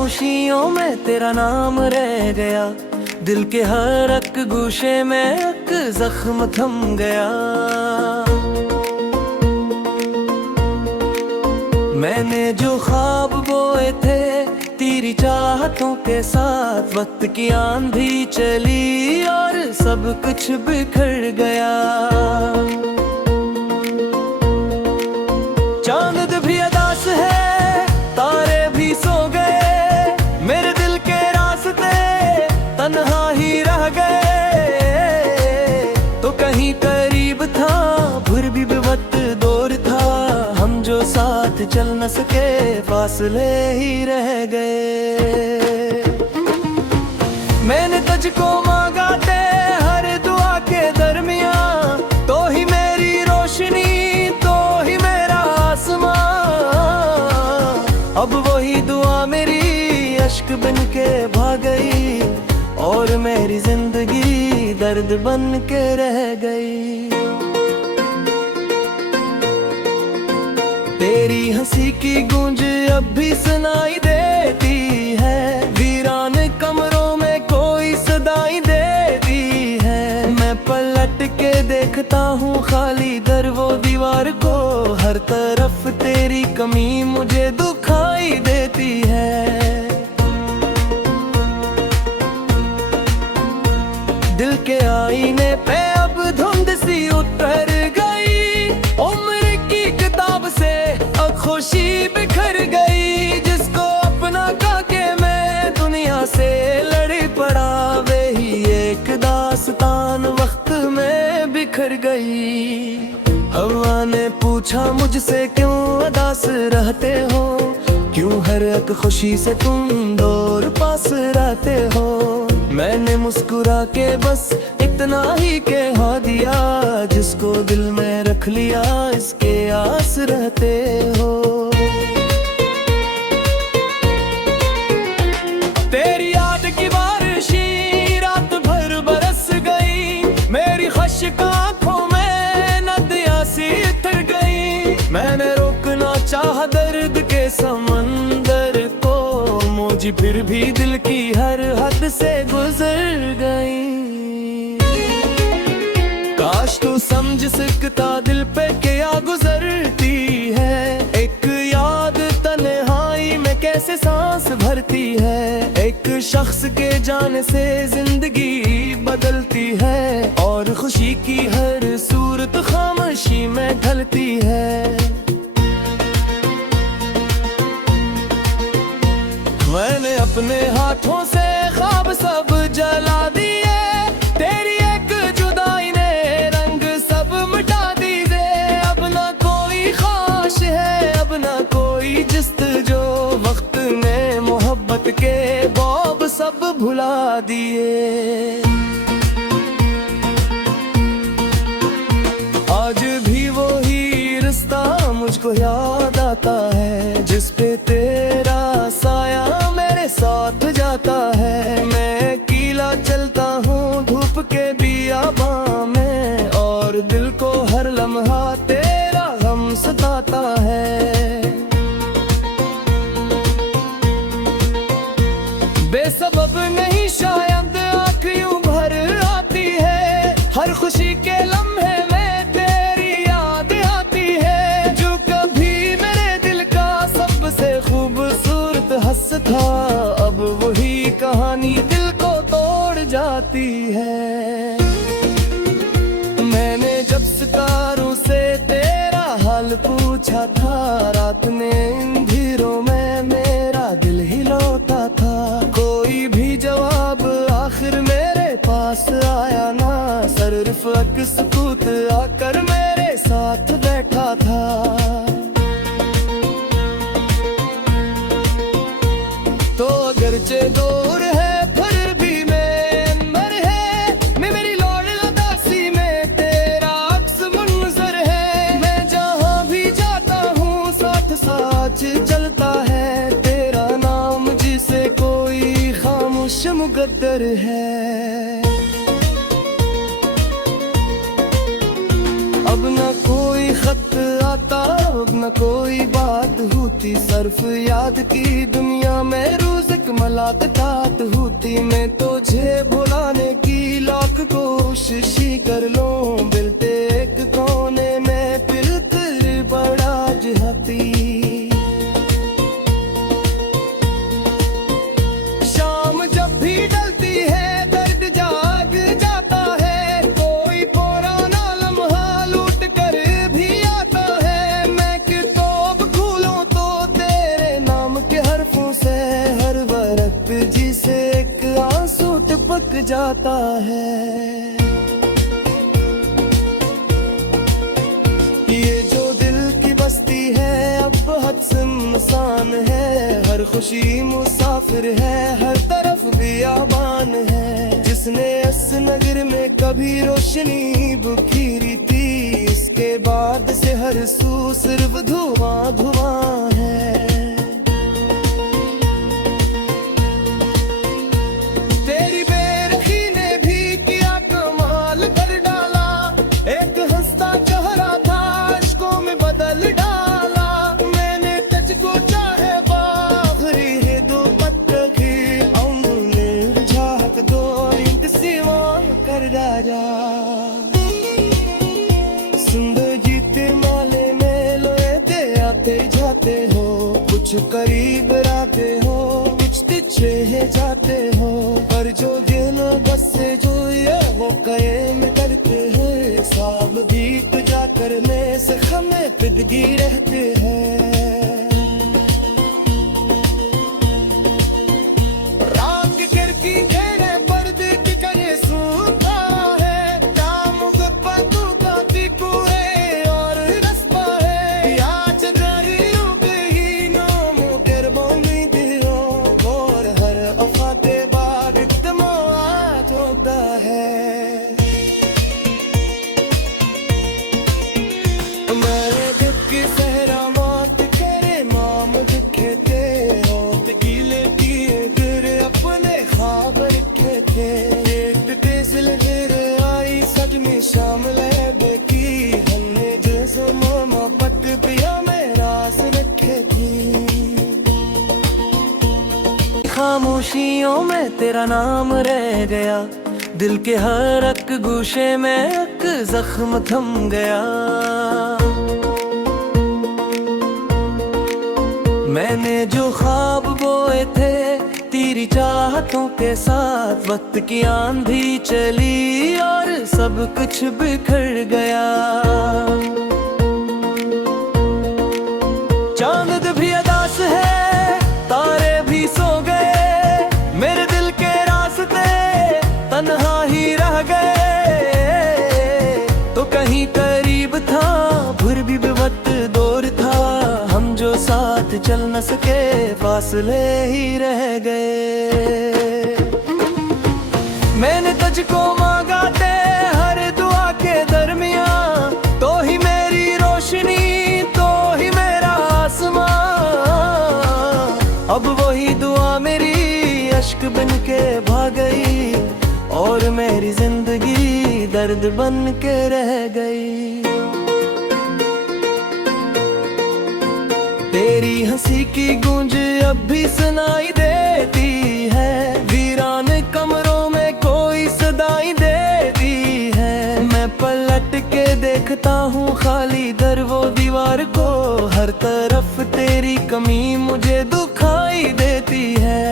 खामोशियों में तेरा नाम रह गया, दिल के हर एक गोशे में एक जख्म थम गया। मैंने जो ख्वाब बोए थे तेरी चाहतों के साथ, वक्त की आंधी चली और सब कुछ बिखर गया। चांद भी अदास है, तारे भी सो गए, मेरे दिल के रास्ते तन्हा ही रह गए। तो कहीं करीब था फिर भी बेवक्त दूर था, हम जो साथ चल न सके फासले ही रह गए। मैंने तुझको मांगा थे हर दुआ के दरमियां, तो ही मेरी रोशनी तो ही मेरा आसमां। अब वही दुआ मेरी अश्क बन के भाग गई, और मेरी जिंदगी दर्द बन के रह गई। तेरी हंसी की गूंज अब भी सुनाई देती है, वीरान कमरों में कोई सदाई देती है। मैं पलट के देखता हूँ खाली दर वो दीवार को, हर तरफ तेरी कमी मुझे दुखाई देती है। दिल के आईने पे अब धुंध सी उतर गई, उम्र की किताब से अब खुशी बिखर गई। जिसको अपना कह के मैं दुनिया से लड़ पड़ा, वही एक दास्तान वक्त में बिखर गई। हवा ने पूछा मुझसे क्यों उदास रहते हो, क्यों हर एक खुशी से तुम दूर पास रहते हो। मैंने मुस्कुरा के बस इतना ही कह दिया, जिसको दिल में रख लिया इसके आस रहते हो। तेरी याद की बारिशी रात भर बरस गई, मेरी खश्क आँखों में नदियाँ सी उतर गई। मैंने रोकना चाहा दर्द के समंदर को, मुझे फिर भी दिल की हर हद से गुजर गई। काश तू समझ सकता दिल पे क्या गुजरती है, एक याद तन्हाई में कैसे सांस भरती है। एक शख्स के जाने से जिंदगी बदलती है, और खुशी की हर सूरत खामोशी में ढलती है। मैंने अपने हाथों से ख्वाब सब जला दिए, तेरी एक जुदाई ने रंग सब मिटा दिए। अब ना कोई ख्वाहिश है, अब ना कोई जिस्तजो, वक्त ने मोहब्बत के बौब सब भुला दिए। आज भी वही रिश्ता मुझको याद आता है, जिस पे तेरा साया मेरे साथ जाता है। मैं अकेला चलता हूँ धूप के बियाबां में, और दिल को हर लम्हा तेरा गम सताता है। बेसबब नहीं शायद आँख यूं भर आती है, हर खुशी के लम्हे में तेरी याद आती है। जो कभी मेरे दिल का सबसे खूबसूरत हंस था, अब वही कहानी दिल को तोड़ जाती है। मैंने जब सितारों से तेरा हाल पूछा था, रात ने अंधेरों में मेरा दिल हिलौता था। कोई भी जवाब आखिर मेरे पास आया ना, सिर्फ एक सुकूत आकर मेरे साथ बैठा था। तो अगरचे दूर है फिर भी मैं अंदर है, मैं मेरी लोड़ उदासी में तेरा अक्स मुनज़र है। मैं जहाँ भी जाता हूँ साथ साथ चलता है, तेरा नाम जिसे कोई खामोश मुकद्दर है। अब न कोई खत आता, अब न कोई बात होती, सिर्फ याद की दुनिया में रोज गलती में तुझे भुलाने की लाख कोशिश ही कर लो, मिलते एक कोने में फिर तेरे बड़ा जहाती। शाम जब भी डलती है दर्द जाग जाता है, कोई पुराना लम्हा लूट कर भी आता है। मैं किताब खोलूं तो तेरे नाम के हरफों से हर वरक जिसे एक आंसू टपक जाता है। ये जो दिल की बस्ती है अब बहुत सुनसान है, हर खुशी मुसाफिर है, हर तरफ बियाबान है। जिसने इस नगर में कभी रोशनी बुखीरी थी, इसके बाद से हर सू सिर्फ धुआं धुआं है। तेरी बेरखी ने भी किया कमाल कर डाला, एक हंसता चेहरा था अश्कों में बदल डाला। मैंने तुझको चाहे बाखरी है दो पत्थर की उंगली झाक दो इंतसिवा कर राजा। सुंदर जीते माले में लोए दे आते जाते हो, कुछ करीब आते हो कुछ पीछे जाते हो, पर जो दिल बस से जो ये वो कायम करते हैं। साल बीत जाकर में से हमें पिदगी रहते हैं। रात की खिड़की घेरे पर्दे की करे सूता है, काम गप्पा तू का पीकू है और रस्पा है। आज दरियों के ही नाम कर बोली दियो, और हर अफाते बाद इत्तमात होता है। मेरे दिल की सहरा मात करे नाम लिखे थे, होत गीले किए दिल अपने ख्वाब रखे थे। एक दिल गिर आई सदमी शामिल है बेकी, हमने जैसे मामा पट पिया में रास रखे थी। खामोशियों में तेरा नाम रह गया, दिल के हर एक गोशे में एक जख्म थम गया। मैंने जो ख्वाब बोए थे तेरी चाहतों के साथ, वक्त की आंधी चली और सब कुछ बिखर गया। चांद भी अदास है तारे भी सो गए, मेरे दिल के रास्ते तन्हा ही रह गए। तो कहीं करीब था फिर भी वक्त दूर था, हम जो साथ चल न सके फासले ही रह गए। मैंने तुझको मांगा थे हर दुआ के दरमियां, तो ही मेरी रोशनी तो ही मेरा आसमां। अब वही दुआ मेरी अश्क बन के भाग गई, और मेरी जिंदगी दर्द बन के रह गई। तेरी हंसी की गूंज अब भी सुनाई देती है, वीरान कमरों में कोई सदाई देती है। मैं पलट के देखता हूँ खाली दर वो दीवार को, हर तरफ तेरी कमी मुझे दुखाई देती है।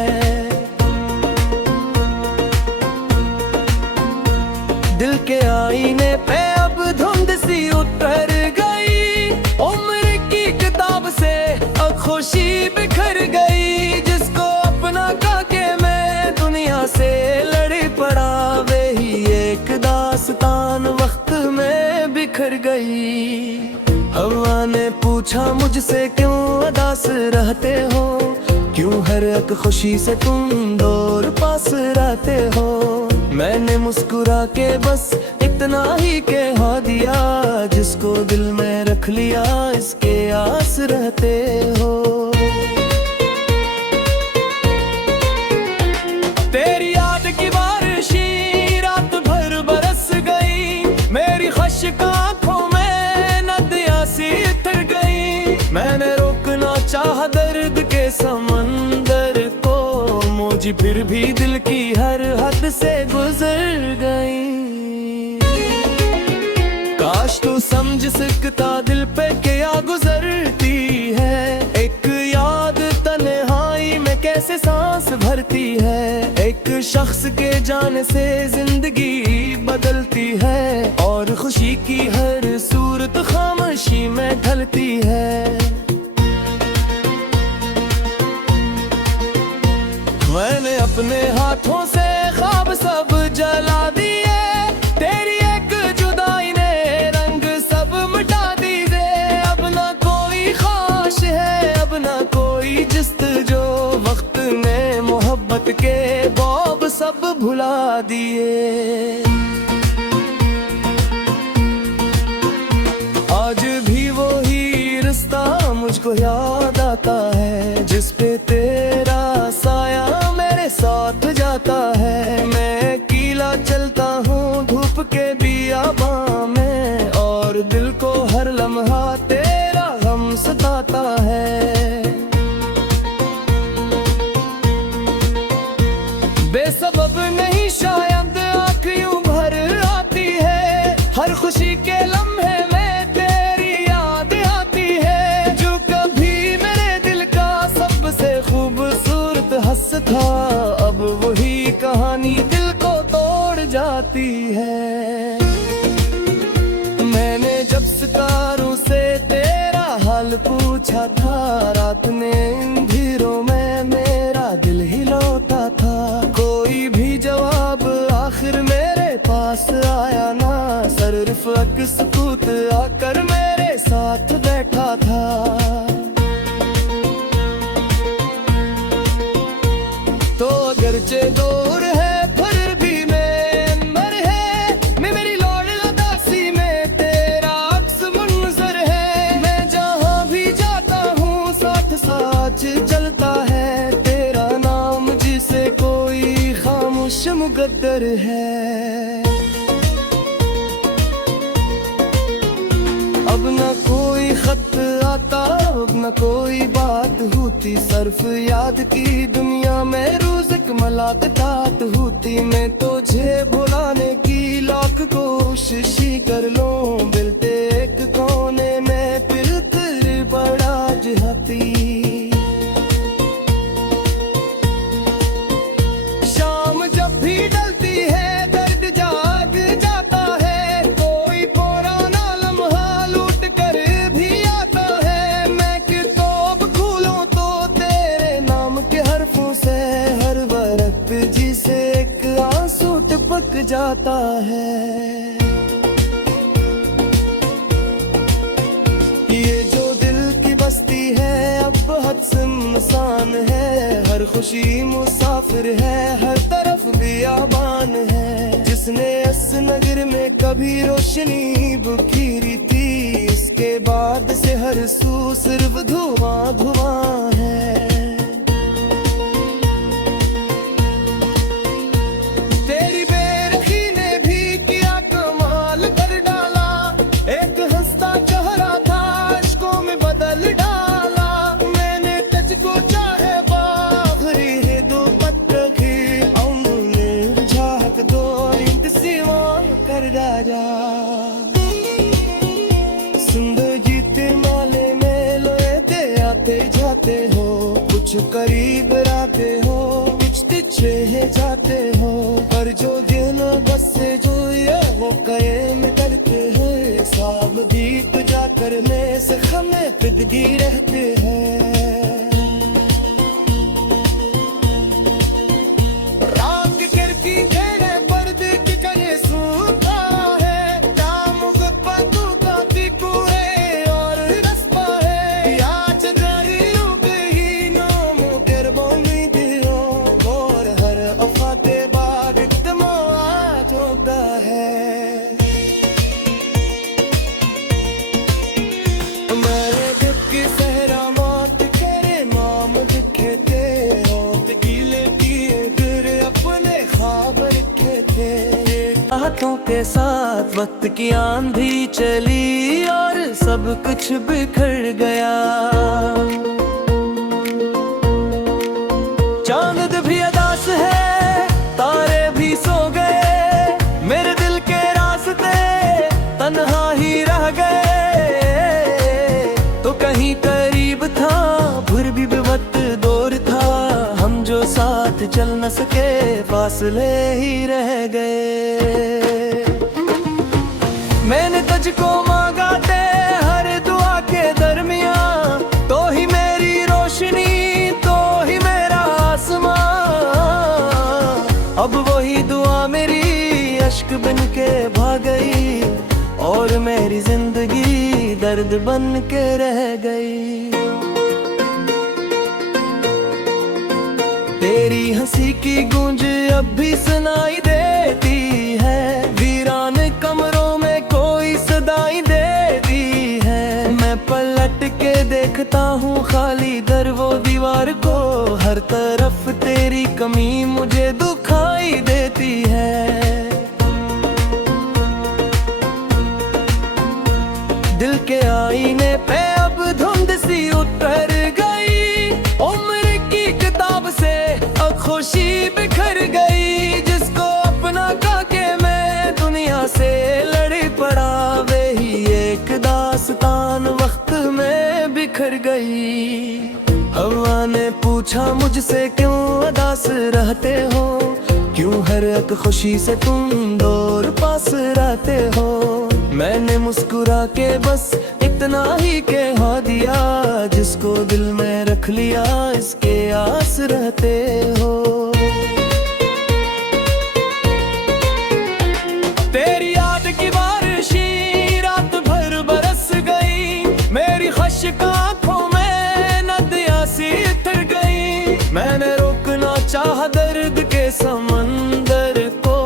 दिल के आईने पे अब धुंध सी उतर गई, उम्र की किताब से अब खुशी बिखर गई। जिसको अपना काके मैं दुनिया से लड़ पड़ा, वही एक दास्तान वक्त में बिखर गई। हवा ने पूछा मुझसे क्यों उदास रहते हो, क्यों हर एक खुशी से तुम दूर पास रहते हो। मैंने मुस्कुरा के बस इतना ही कह दिया, जिसको दिल में रख लिया इसके आस रहते हो। तेरी याद की बारिशी रात भर बरस गई, मेरी खश्क आँखों में नदियाँ सी उतर गई। मैंने रोकना चाहा दर्द के समंदर को, मुझ फिर भी दिल की हर हद से गुजर गई। काश तू समझ सकता दिल पे क्या गुजरती है, एक याद तन्हाई में कैसे सांस भरती है। एक शख्स के जाने से जिंदगी बदलती है, और खुशी की हर सूरत खामोशी में ढलती है। मैंने अपने हाथों से ख्वाब सब जला दिए, तेरी एक जुदाई ने रंग सब मिटा दिए। अब ना कोई ख्वाहिश है, अब ना कोई जिस्तजो, वक्त ने मोहब्बत के बौब सब भुला दिए। आज भी वही रिश्ता मुझको याद आता है, जिस पे तेरा साया मेरे साथ जाता है। मैं अकेला चलता हूँ धूप के बियाबां में, और दिल को हर लम्हा तेरा गम सताता है। बेसबब नहीं शायद आँख यूं भर आती है, हर खुशी के लम्हे में तेरी याद आती है। जो कभी मेरे दिल का सबसे खूबसूरत हंस था, अब वही कहानी दिल को तोड़ जाती है। मैंने जब सितारों से तेरा हाल पूछा था, रात ने अंधेरों में मेरा दिल हिलौता था। कोई भी जवाब आखिर मेरे पास आया ना, सिर्फ एक सुकूत आकर मेरे साथ बैठा था। तो अगरचे दूर है फिर भी मैं अंदर है, मैं मेरी लौट लदासी में तेरा अक्स मुनज़र है। मैं जहाँ भी जाता हूँ साथ साथ चलता है तेरा नाम, जिसे कोई खामोश मुकद्दर है। अब न कोई खत आता, अब न कोई बात होती, सिर्फ याद की दुनिया में रोज एक मुलाकात होती। मैं तुझे भुलाने की लाख कोशिश कर लूं, दिल ते एक कोने में फिर कर बड़ा जहाती। शाम जब भी डलती है दर्द जाग जाता है, कोई पुराना लम्हा लूट कर भी आता है। मैं किताब खोलूं तो तेरे नाम के हरफों से हर वरक जिसे एक आंसू टपक जाता है। ये जो दिल की बस्ती है अब हद से इंसान है, हर खुशी मुसाफिर है, हर तरफ बियाबान है। जिसने इस नगर में कभी रोशनी बुखीरी थी, इसके बाद से हर सू सिर्फ धुआं धुआं है। तेरी बेरखी ने भी किया कमाल कर डाला, एक हंसता चेहरा था इश्कों में बदल डाला। मैंने तुझको चाहे बाखरी है दो पत्थर की, उन्हें झाक दो इंतसिवा कर राजा। सुंदर जीते माले में लोए आते जाते हो, कुछ करीब आते हो, कुछ पीछे जाते हो। पर जो दिन बस से जो ये वो कये में करते हैं, साब दीप जाकर में से हमें पिदगी रहते हैं। रात खिड़की घेरे पर्दे की करे सूता है, दाम गप्पू का तिकुए और रस्पा है। आज दरियों पे ही नाम तेरे बोली दियो, और हर अफाते बाद इत्तेमाद होता है। मेरे दिल की सहरा मात तेरे नाम लिखे थे, और गीले किए फिर अपने ख्वाब लिखे थे। हाथों के साथ वक्त की आंधी चली, और सब कुछ बिखर गया। चांद भी अदा करीब था, फिर भी बेवक्त दौर था। हम जो साथ चल न सके, फासले ही रह गए। मैंने तुझको मांगा थे हर दुआ के दरमियां, तो ही मेरी रोशनी, तो ही मेरा आसमां। अब वही दुआ मेरी अश्क बन के भाग गई, और मेरी जिंदगी दर्द बन के रह गई। तेरी हंसी की गूंज अब भी सुनाई देती है, वीरान कमरों में कोई सदाई देती है। मैं पलट के देखता हूँ खाली दर वो दीवार को, हर तरफ तेरी कमी मुझे दुखाई देती है। दिल के आईने पे अब धुंध सी उतर गई, उम्र की किताब से अब खुशी बिखर गई। जिसको अपना कह के मैं दुनिया से लड़ पड़ा, वही एक दास्तान वक्त में बिखर गई। हवा ने पूछा मुझसे क्यों उदास रहते हो, क्यों हर एक खुशी से तुम दूर पास रहते हो। मैंने मुस्कुरा के बस इतना ही कह दिया, जिसको दिल में रख लिया इसके आस रहते हो। तेरी याद की बारिशी रात भर बरस गई, मेरी खश्क आंखों में नदियां सी उतर गई। मैंने रोकना चाहा दर्द के समंदर को,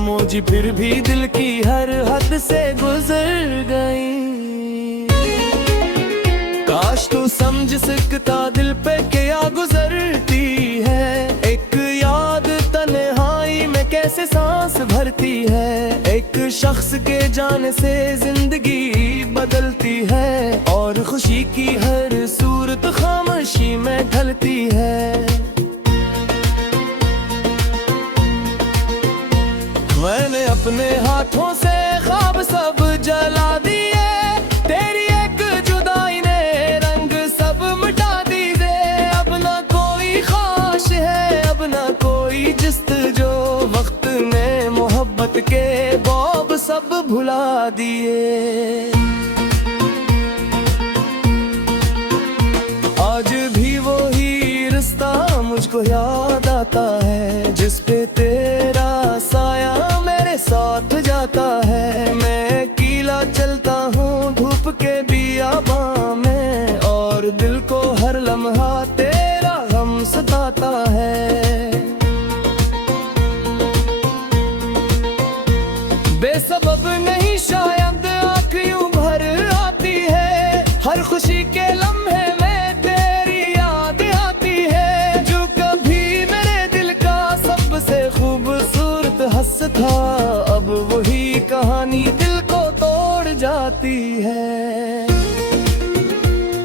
मुझे फिर भी दिल की हर हद से गुजर गई। काश तू समझ सकता दिल पे क्या गुजरती है, एक याद तन्हाई में कैसे सांस भरती है। एक शख्स के जाने से जिंदगी बदलती है, और खुशी की हर सूरत खामोशी में ढलती है। मैंने अपने हाथों से ख्वाब सब जला दिए, तेरी एक जुदाई ने रंग सब मिटा दिए। अब ना कोई ख्वाहिश है, अब ना कोई जिस्तजो, वक्त ने मोहब्बत के बौब सब भुला दिए। आज भी वही रिश्ता मुझको याद आता है, जिस पे तेरा साया मेरे साथ जाता है। मैं अकेला चलता हूँ धूप के बियाबां में, और दिल को हर लम्हा तेरा गम सताता है। बेसबब नहीं शायद आँख यूं भर आती है, हर खुशी के लम्हे में तेरी याद आती है। जो कभी मेरे दिल का सबसे खूबसूरत हंस था, अब वही कहानी दिल को तोड़ जाती है।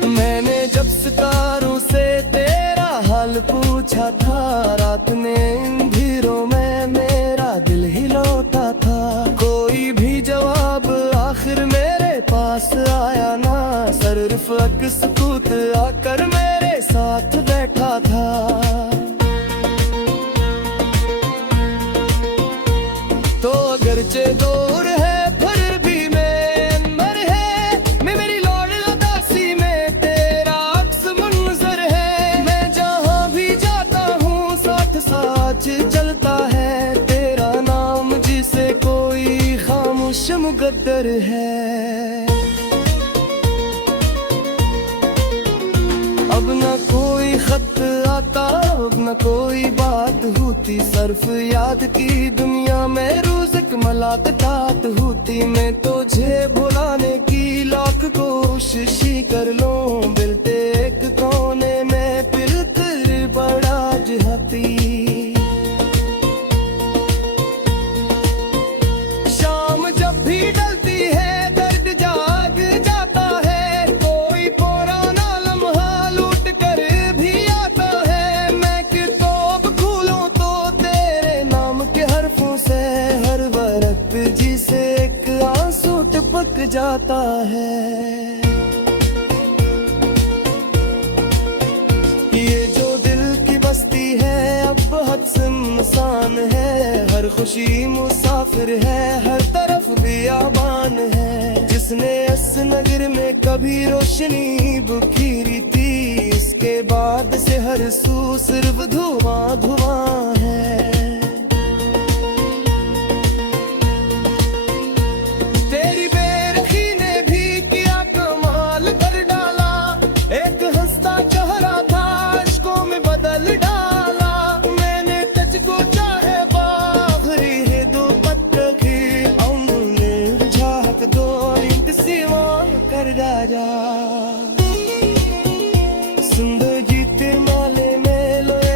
मैंने जब सितारों से तेरा हाल पूछा था, रात ने अंधेरों में मेरा दिल ही लौटा था। कोई भी जवाब आखिर मेरे पास आया ना, सिर्फ एक सुकूत आकर मेरे साथ बैठा था। तो अगरचे दूर है फिर भी मैं अंदर है, मैं मेरी लौट उदासी में तेरा अक्स मुनज़र है। मैं जहाँ भी जाता हूँ साथ साथ चलता है तेरा नाम, जिसे कोई खामोश मुकद्दर है। अब न कोई खत आता, अब न कोई बात होती, सिर्फ याद की दुनिया में रोज एक मुलाकात होती। मैं तुझे भुलाने की लाख कोशिश कर लूं, दिल ते एक कोने में फिर कर बड़ा जहाती। शाम जब भी डलती है दर्द जाग जाता है, कोई पुराना लम्हा लूट कर भी आता है। मैं किताब खोलूं तो तेरे नाम के हरफों से हर वर्क पे जिसे एक आंसू टपक जाता है। खुशी मुसाफिर है, हर तरफ बियाबान है। जिसने इस नगर में कभी रोशनी बुखेरी थी, इसके बाद से हर सू सिर्फ धुआं धुआं है। तेरी बेरखी ने भी किया कमाल कर डाला, एक हंसता चेहरा था इश्कों में बदल डाला। मैंने तुझको चाहे बाखरी है दो पत्थर की, हमने झाक दो इंत सिवा कर राजा। सुंदर जीते माले में लोए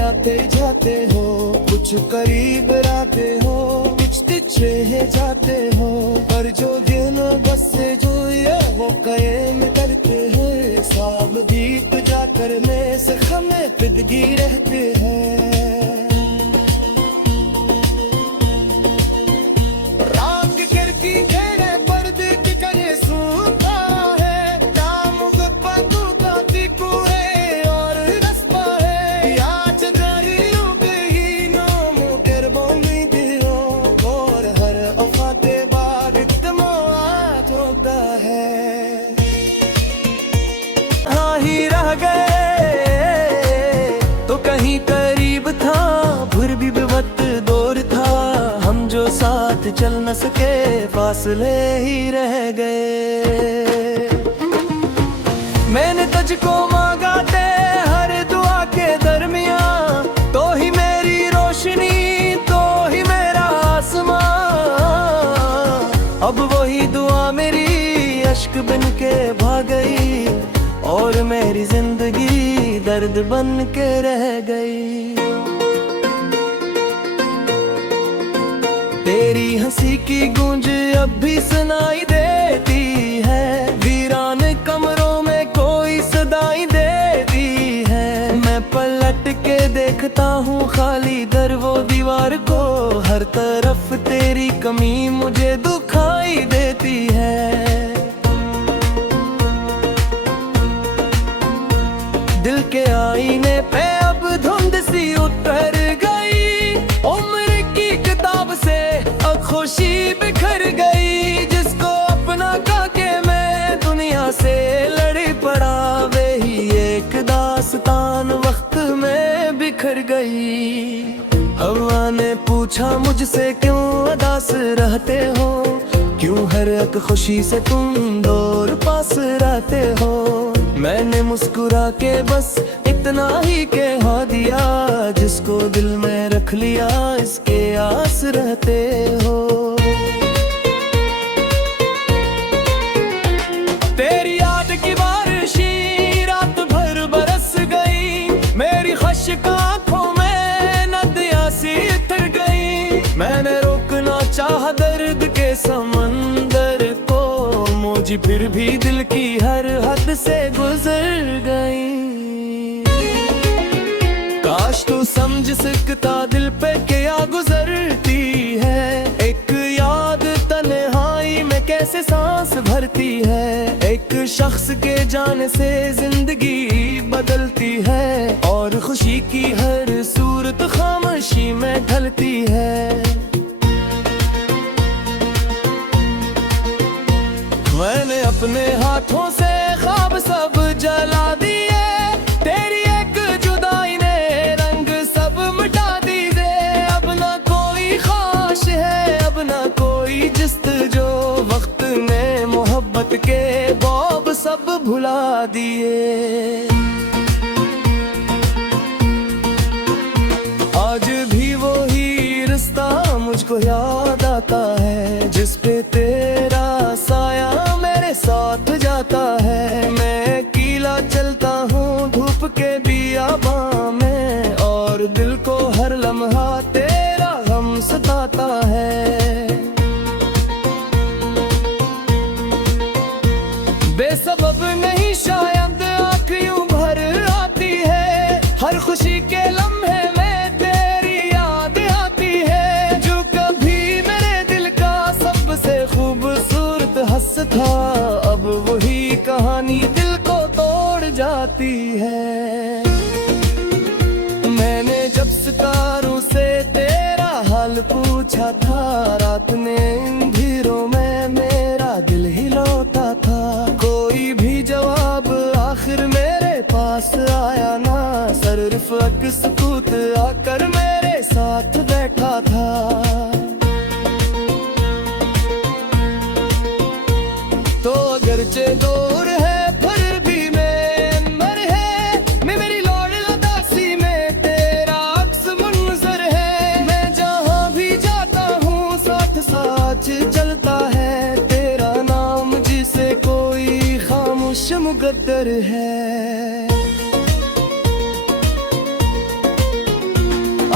आते जाते हो, कुछ करीब आते हो, पिछड़े जाते हो। पर जो दिन बस से जो ये वो कायम करते हैं, साब दीप जाकर में से हमें पिदगी रहते हैं। रात की खिड़की घेरे पर्दे की करे सूता है, दाम गप्पा तू का दिकू है और रस्पा है। याच तेरी रुक ही नाम तेरे बोनी दियो, और हर अफाते बाद इत्तेमाद होता है। हाँ ही रह गए तो कहीं करीब था, फिर भी बेवक्त दौर था। हम जो साथ चल न सके, फासले ही रह गए। मैंने तुझको मांगा थे हर दुआ के दरमियां, तो ही मेरी रोशनी, तो ही मेरा आसमां। अब वही दुआ मेरी अश्क बन के भाग गई, और मेरी जिंदगी दर्द बन के रह गई। तेरी हंसी की गूंज अब भी सुनाई देती है, वीरान कमरों में कोई सदाई देती है। मैं पलट के देखता हूँ खाली दर वो दीवार को, हर तरफ तेरी कमी मुझे दुखाई देती है। दिल के आईने पे अब धुंध सी उतर गई, उम्र की किताब से अब खुशी बिखर गई। जिसको अपना कह के मैं दुनिया से लड़ पड़ा, वे ही एक दास्तान वक्त में बिखर गई। हवा ने पूछा मुझसे क्यों उदास रहते हो, क्यों हर एक खुशी से तुम दूर पास रहते हो। मैंने मुस्कुरा के बस इतना ही कह दिया, जिसको दिल में रख लिया इसके आस रहते हो। तेरी याद की बारिशी रात भर बरस गई, मेरी खश्क आंखों में नदियां सी उतर गई। मैंने रोकना चाहा दर्द के समंदर को, मुझे फिर भी दिल की हर हद से गुजर गई। काश तू समझ सकता दिल पे क्या गुजरती है, एक याद तन्हाई में कैसे सांस भरती है। एक शख्स के जाने से जिंदगी बदलती है, और खुशी की हर सूरत खामोशी में ढलती है। मैंने अपने हाथों से ख्वाब सब जला दिए, तेरी एक जुदाई ने रंग सब मिटा दिए। अब ना कोई ख्वाहिश है, अब ना कोई जिस्तजो, वक्त ने मोहब्बत के बौब सब भुला दिए। आज भी वही रिश्ता मुझको याद आता है, जिस पे तेरा साया मेरे साथ जाता है। मैं कीला चलता हूँ धूप के बियाबां में, और दिल को हर लम्हा तेरा गम सताता है। बेसबब नहीं शायद आँख यूं भर आती है, हर खुशी के लम्हे में तेरी याद आती है। जो कभी मेरे दिल का सबसे खूबसूरत हंस था, अब वही कहानी दिल को तोड़ जाती है। मैंने जब सितारों से तेरा हाल पूछा, पास आया ना, सिर्फ एक सुकूत आकर मेरे साथ बैठा था। तो अगरचे दूर है फिर भी मेंबर है, मेरी लौड़ उदासी में तेरा अक्स मुनज़र है। मैं जहाँ भी जाता हूँ साथ साथ चलता है तेरा नाम, जिसे कोई खामोश मुकद्दर है।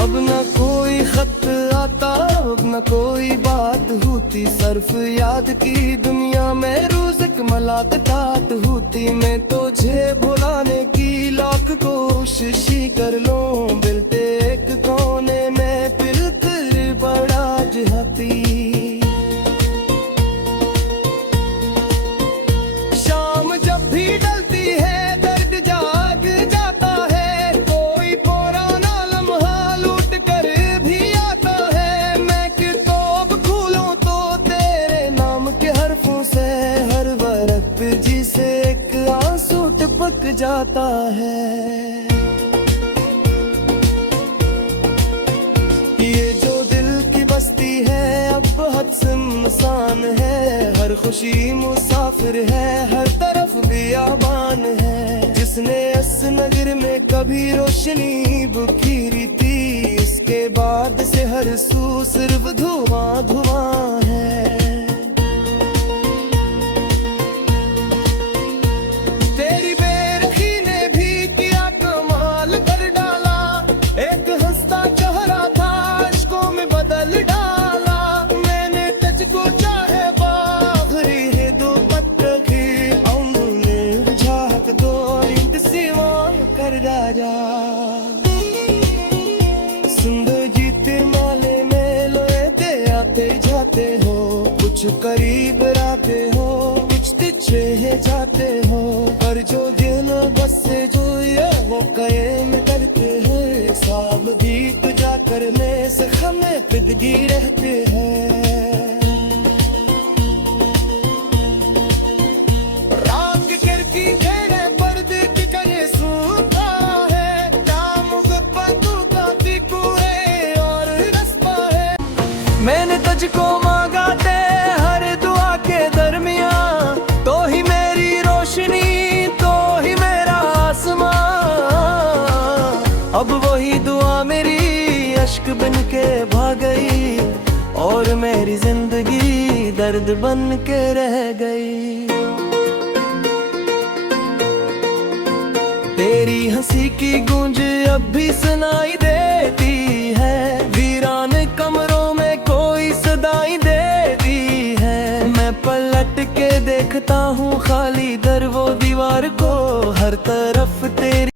अब न कोई खत आता, अब न कोई बात होती, सिर्फ याद की दुनिया में रोज एक मुलाकात होती। मैं तुझे भुलाने की लाख कोशिश कर लूं, दिल पे एक कोने में फिर कर बड़ा जहाती। शाम जब भी डलती है दर्द जाग जाता है, कोई पुराना लम्हा लूट कर भी आता है। मैं किताब खोलूं तो तेरे नाम के हरफों से हर वर्क पे जिसे एक आंसू टपक जाता है। ये जो दिल की बस्ती है अब बहुत सुनसान है, हर खुशी मुसाफिर है, हर तरफ बियाबान है। जिसने इस नगर में कभी रोशनी बुखीरी थी, इसके बाद से हर सू सिर्फ धुआं धुआं है। तेरी बेरखी ने भी किया कमाल कर डाला, एक हंसता चेहरा था इश्कों में बदल डाला। मैंने तुझको चाहे बाखरी है दो पत्थर की, उम्र झाक दो इंतसिमा कर राजा। सुंदर जीते माले में लोएते आते जाते हो, कुछ करीब आते हो कुछ पीछे जाते हो, पर जो दिन बस से जो ये वो कायम करते हैं, साल बीत जाकर में से हमें पिदगी रहते हैं। रात की खिड़की घेरे पर्दे की करे सूखा है, जाम गुब्बातों का तीखू है और रस्ता है। मैंने तुझको मांगा ते हर दुआ के दरमियां, तो ही मेरी रोशनी तो ही मेरा आसमां। अब वही दुआ मेरी अश्क बन के भाग गई, और मेरी जिंदगी दर्द बन के रह गई। तेरी हंसी की गूंज अब भी सुनाई देती है, वीरान कमरों में कोई सदाई देती है। मैं पलट के देखता हूँ खाली दर वो दीवार को, हर तरफ तेरी